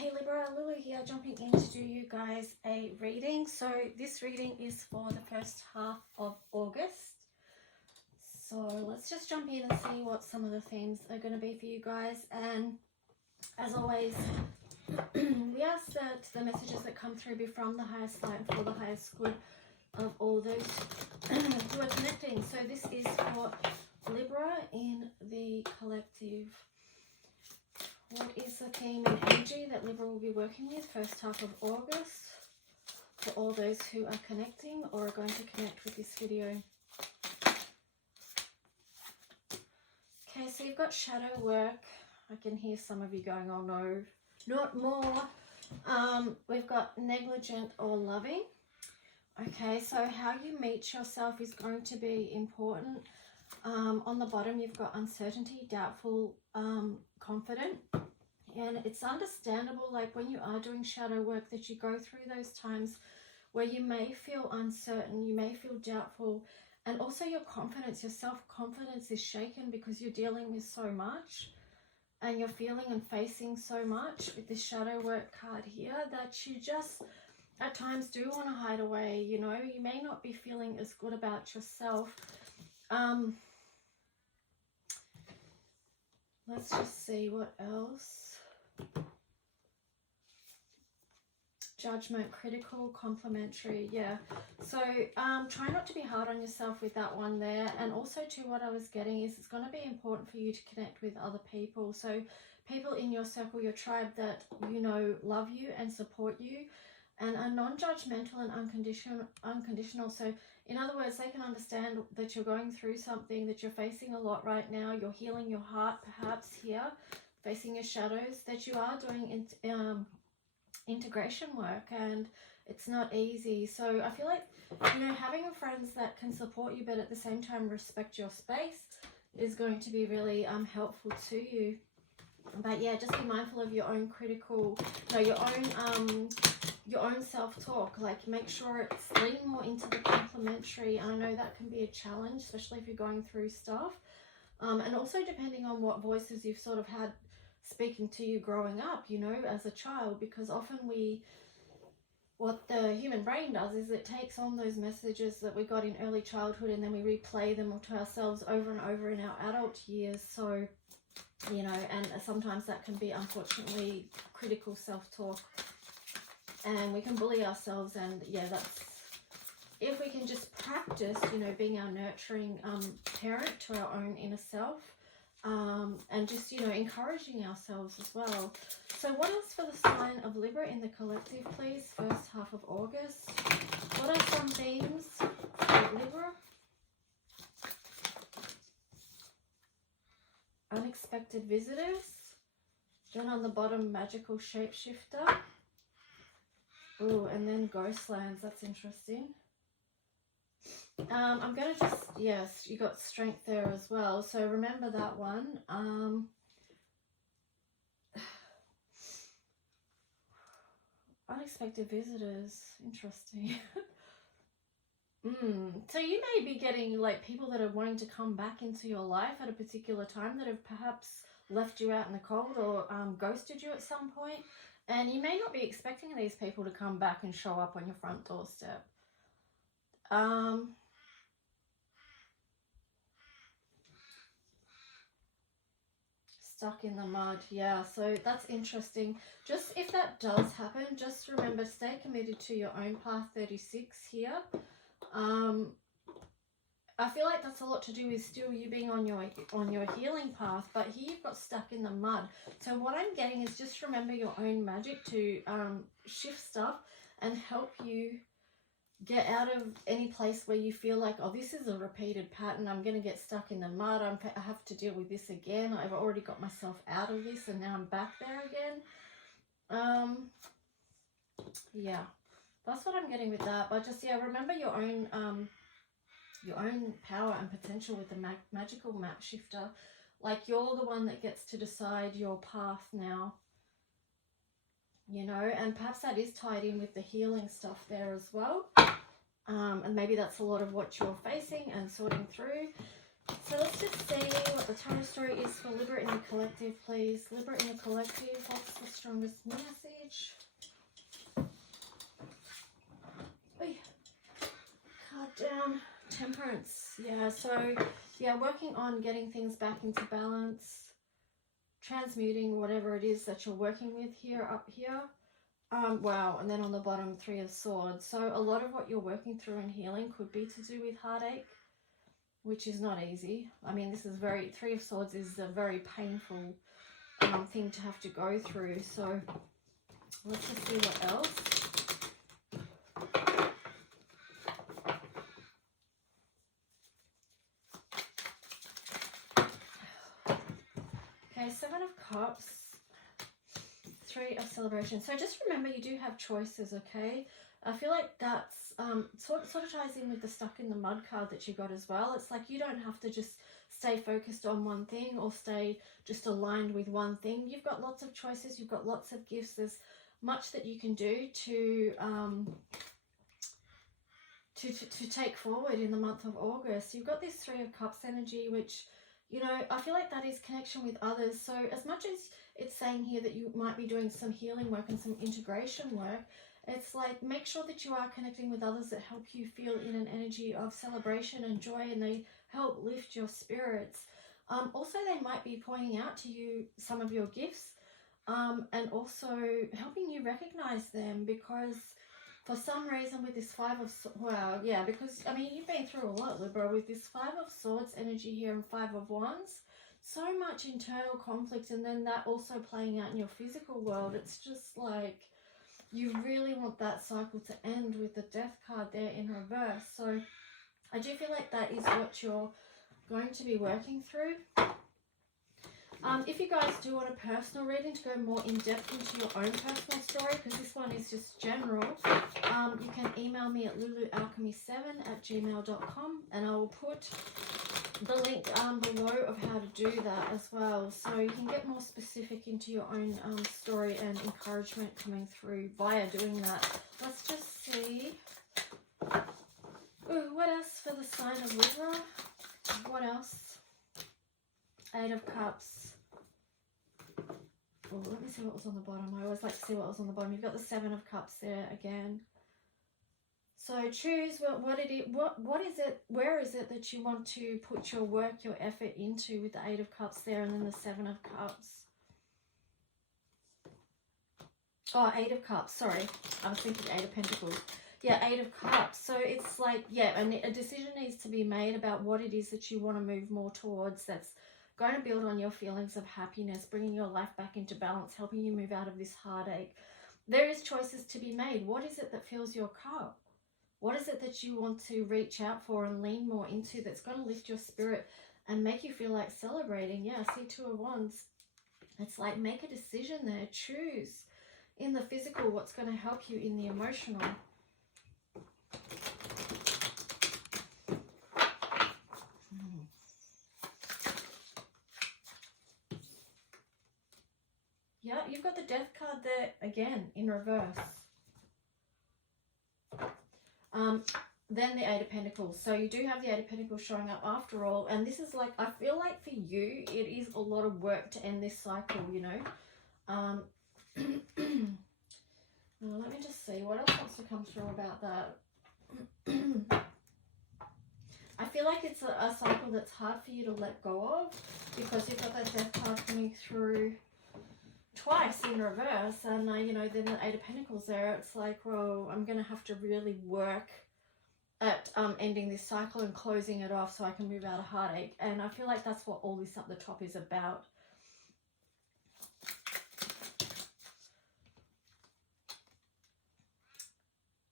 Hey Libra, Lily here, jumping in to do you guys a reading. So this reading is for the first half of August. So let's just jump in and see what some of the themes are going to be for you guys. And as always, we ask that the messages that come through be from the highest light and for the highest good of all those who are connecting. So this is for Libra in the collective. What is the theme and energy that Libra will be working with first half of August for all those who are connecting or are going to connect with this video? Okay, so you've got shadow work. I can hear some of you going, oh no, not more. We've got negligent or loving. Okay, so how you meet yourself is going to be important. On the bottom, you've got uncertainty, doubtful, confident. And it's understandable, like when you are doing shadow work, that you go through those times where you may feel uncertain, you may feel doubtful, and also your confidence, your self-confidence is shaken because you're dealing with so much and you're feeling and facing so much with this shadow work card here that you just at times do want to hide away. You know, you may not be feeling as good about yourself. Let's just see what else. Judgment, critical, complimentary, yeah. So try not to be hard on yourself with that one there. And also too, what I was getting is it's going to be important for you to connect with other people. So people in your circle, your tribe that you know love you and support you and are non-judgmental and unconditional. So in other words, they can understand that you're going through something, that you're facing a lot right now. You're healing your heart perhaps here, facing your shadows, that you are doing integration work, and it's not easy. So I feel like, you know, having friends that can support you but at the same time respect your space is going to be really helpful to you. But yeah, just be mindful of your own critical, no, your own self-talk. Like make sure it's leaning more into the complimentary. I know that can be a challenge, especially if you're going through stuff, and also depending on what voices you've sort of had speaking to you growing up, you know, as a child, because often what the human brain does is it takes on those messages that we got in early childhood and then we replay them to ourselves over and over in our adult years. So, you know, and sometimes that can be unfortunately critical self-talk, and we can bully ourselves. And yeah, that's, if we can just practice, you know, being our nurturing parent to our own inner self, and just, you know, encouraging ourselves as well. So what else for the sign of Libra in the collective, please? First half of August. What are some themes for Libra? Unexpected visitors. Then on the bottom, magical shapeshifter. Ooh, and then ghostlands. That's interesting. I'm going to just, yes, you got strength there as well. So remember that one. Unexpected visitors. Interesting. So you may be getting like people that are wanting to come back into your life at a particular time that have perhaps left you out in the cold or ghosted you at some point. And you may not be expecting these people to come back and show up on your front doorstep. Stuck in the mud, yeah, so that's interesting. Just if that does happen, just remember, stay committed to your own path. 36 here. I feel like that's a lot to do with still you being on your healing path, but here you've got stuck in the mud. So what I'm getting is just remember your own magic to shift stuff and help you get out of any place where you feel like, oh, this is a repeated pattern. I'm going to get stuck in the mud. I have to deal with this again. I've already got myself out of this and now I'm back there again. Yeah, that's what I'm getting with that. But just, yeah, remember your own power and potential with the magical map shifter. Like you're the one that gets to decide your path now. You know, and perhaps that is tied in with the healing stuff there as well. And maybe that's a lot of what you're facing and sorting through. So let's just see what the tarot story is for Libra in the collective, please. Libra in the collective, what's the strongest message? Oy. Card down. Temperance. Yeah, so yeah, working on getting things back into balance, transmuting whatever it is that you're working with here, up here. Wow, and then on the bottom, 3 of Swords. So a lot of what you're working through and healing could be to do with heartache, which is not easy. I mean, this is 3 of Swords is a very painful thing to have to go through. So let's just see what else. Okay, 7 of Cups, 3 of Celebration. So just remember, you do have choices, okay? I feel like that's sort of ties in with the Stuck in the Mud card that you got as well. It's like you don't have to just stay focused on one thing or stay just aligned with one thing. You've got lots of choices. You've got lots of gifts. There's much that you can do to take forward in the month of August. You've got this 3 of Cups energy, which, you know, I feel like that is connection with others. So as much as it's saying here that you might be doing some healing work and some integration work, it's like, make sure that you are connecting with others that help you feel in an energy of celebration and joy, and they help lift your spirits. Also, they might be pointing out to you some of your gifts, and also helping you recognize them, because for some reason with this 5 of, well, yeah, because, I mean, you've been through a lot, Libra, with this 5 of Swords energy here and 5 of Wands. So much internal conflict, and then that also playing out in your physical world. It's just like, you really want that cycle to end with the Death card there in reverse. So I do feel like that is what you're going to be working through. If you guys do want a personal reading to go more in depth into your own personal story, because this one is just general, you can email me at lulualchemy7@gmail.com, and I will put the link below of how to do that as well, so you can get more specific into your own story and encouragement coming through via doing that. Let's just see. Ooh, what else for the sign of Libra? What else? 8 of Cups. Oh, let me see what was on the bottom. I always like to see what was on the bottom. You've got the 7 of Cups there again. So choose what it is. What is it? Where is it that you want to put your work, your effort into, with the 8 of Cups there, and then the 7 of Cups. Oh, 8 of Cups. Sorry, I was thinking 8 of Pentacles. Yeah, 8 of Cups. So it's like, yeah, and a decision needs to be made about what it is that you want to move more towards. That's going to build on your feelings of happiness, bringing your life back into balance, helping you move out of this heartache. There is choices to be made. What is it that fills your cup? What is it that you want to reach out for and lean more into, that's going to lift your spirit and make you feel like celebrating? Yeah, see, 2 of Wands. It's like, make a decision there. Choose in the physical what's going to help you in the emotional. Yeah, you've got the Death card there again in reverse. Then the 8 of Pentacles. So you do have the 8 of Pentacles showing up after all. And this is like, I feel like for you, it is a lot of work to end this cycle, you know. Well, let me just see what else wants to come through about that. I feel like it's a cycle that's hard for you to let go of, because you've got that Death card coming through twice in reverse, and you know, then the 8 of Pentacles there. It's like, well, I'm gonna have to really work at ending this cycle and closing it off so I can move out of heartache. And I feel like that's what all this up the top is about.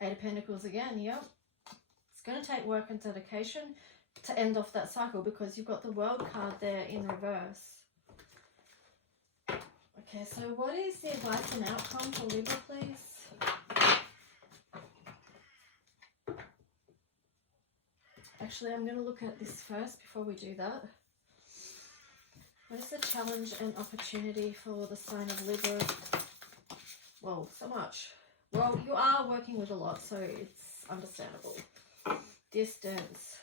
Eight of Pentacles again. Yep, it's going to take work and dedication to end off that cycle, because you've got the World card there in reverse. Okay, so what is the advice and outcome for Libra, please? Actually, I'm going to look at this first before we do that. What is the challenge and opportunity for the sign of Libra? Well, so much. Well, you are working with a lot, so it's understandable. Distance.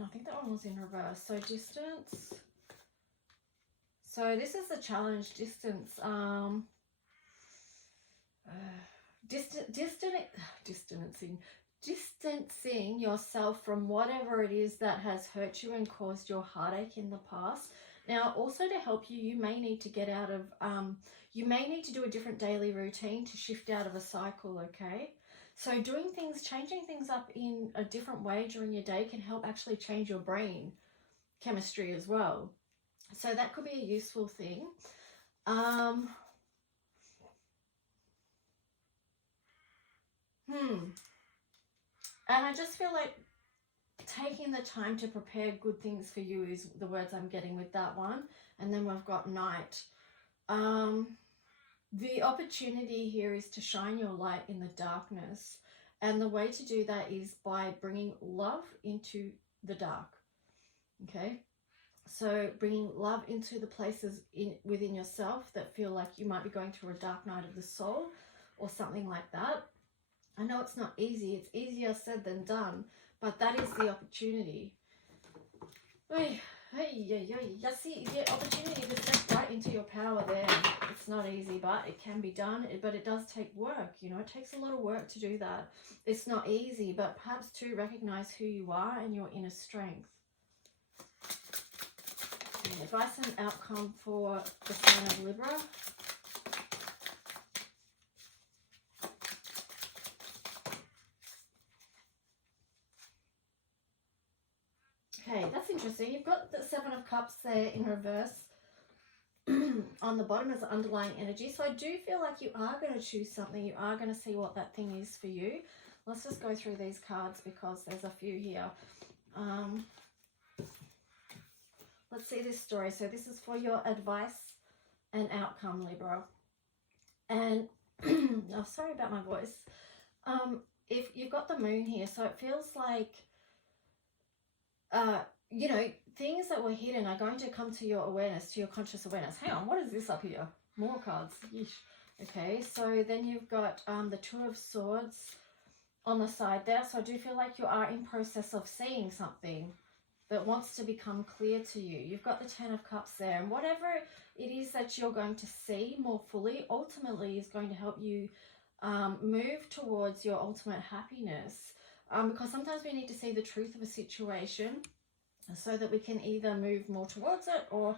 I think that one was in reverse. So distance. So this is the challenge, distance. Distancing yourself from whatever it is that has hurt you and caused your heartache in the past. Now, also to help you, you may need to get out of, you may need to do a different daily routine to shift out of a cycle, okay? So doing things, changing things up in a different way during your day can help actually change your brain chemistry as well. So that could be a useful thing. And I just feel like taking the time to prepare good things for you is the words I'm getting with that one. And then we've got night. The opportunity here is to shine your light in the darkness. And the way to do that is by bringing love into the dark. Okay? So bringing love into the places within yourself that feel like you might be going through a dark night of the soul or something like that. I know it's not easy. It's easier said than done, but that is the opportunity. You see the opportunity to step right into your power there. It's not easy, but it can be done. But it does take work. You know, it takes a lot of work to do that. It's not easy, but perhaps to recognize who you are and your inner strength. And advice and outcome for the sign of Libra. Okay, that's interesting. You've got the Seven of Cups there in reverse on the bottom as the underlying energy. So I do feel like you are going to choose something. You are going to see what that thing is for you. Let's just go through these cards because there's a few here. Let's see this story. So this is for your advice and outcome, Libra. And, oh, sorry about my voice. If you've got the moon here, so it feels like, you know, things that were hidden are going to come to your awareness, to your conscious awareness. Hang on, what is this up here? More cards. Yeesh. Okay, so then you've got the Two of Swords on the side there. So I do feel like you are in process of seeing something that wants to become clear to you. You've got the Ten of Cups there, and whatever it is that you're going to see more fully ultimately is going to help you move towards your ultimate happiness, because sometimes we need to see the truth of a situation so that we can either move more towards it or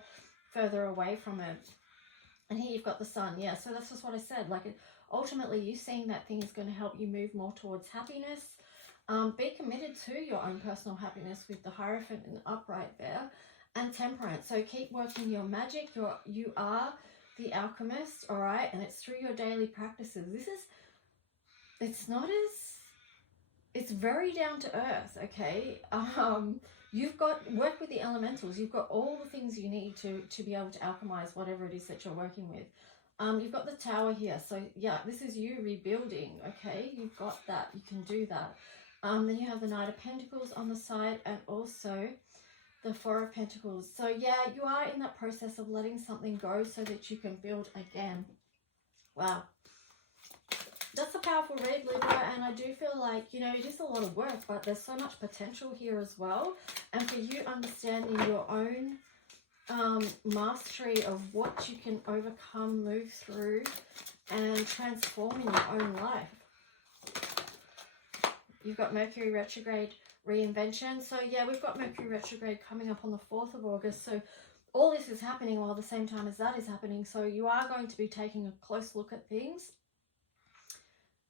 further away from it. And here you've got the Sun. Yeah, so that's just what I said. Like, ultimately you seeing that thing is going to help you move more towards happiness. Be committed to your own personal happiness with the Hierophant and Upright there, and Temperance. So keep working your magic. You are the alchemist, all right? And it's through your daily practices. It's very down to earth, okay? You've got work with the elementals. You've got all the things you need to be able to alchemize whatever it is that you're working with. You've got the Tower here. So yeah, this is you rebuilding, okay? You've got that. You can do that. Then you have the Knight of Pentacles on the side, and also the Four of Pentacles. So yeah, you are in that process of letting something go so that you can build again. Wow. That's a powerful read, Libra, and I do feel like, you know, it is a lot of work, but there's so much potential here as well. And for you understanding your own mastery of what you can overcome, move through, and transform in your own life. You've got Mercury retrograde reinvention. So yeah, we've got Mercury retrograde coming up on the 4th of August. So all this is happening while at the same time as that is happening. So you are going to be taking a close look at things.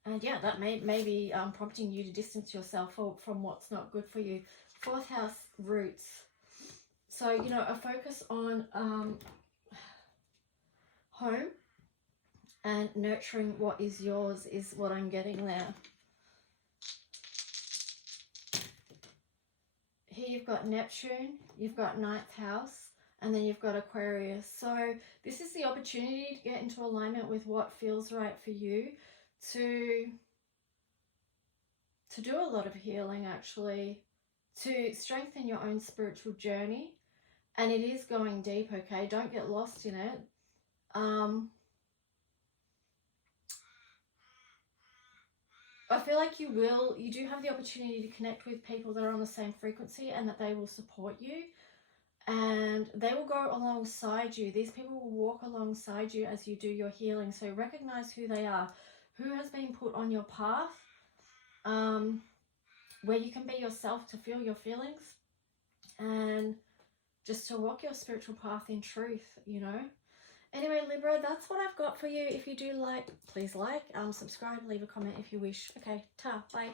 And yeah, that may be prompting you to distance yourself from what's not good for you. 4th house, roots. So, you know, a focus on home and nurturing what is yours is what I'm getting there. Here you've got Neptune, you've got 9th house, and then you've got Aquarius. So this is the opportunity to get into alignment with what feels right for you, to do a lot of healing, actually, to strengthen your own spiritual journey. And it is going deep, okay? Don't get lost in it. I feel like you do have the opportunity to connect with people that are on the same frequency and that they will support you and they will go alongside you. These people will walk alongside you as you do your healing. So recognize who they are, who has been put on your path, where you can be yourself to feel your feelings and just to walk your spiritual path in truth, you know. Anyway, Libra, that's what I've got for you. If you do like, please like, subscribe, leave a comment if you wish. Okay, ta, bye.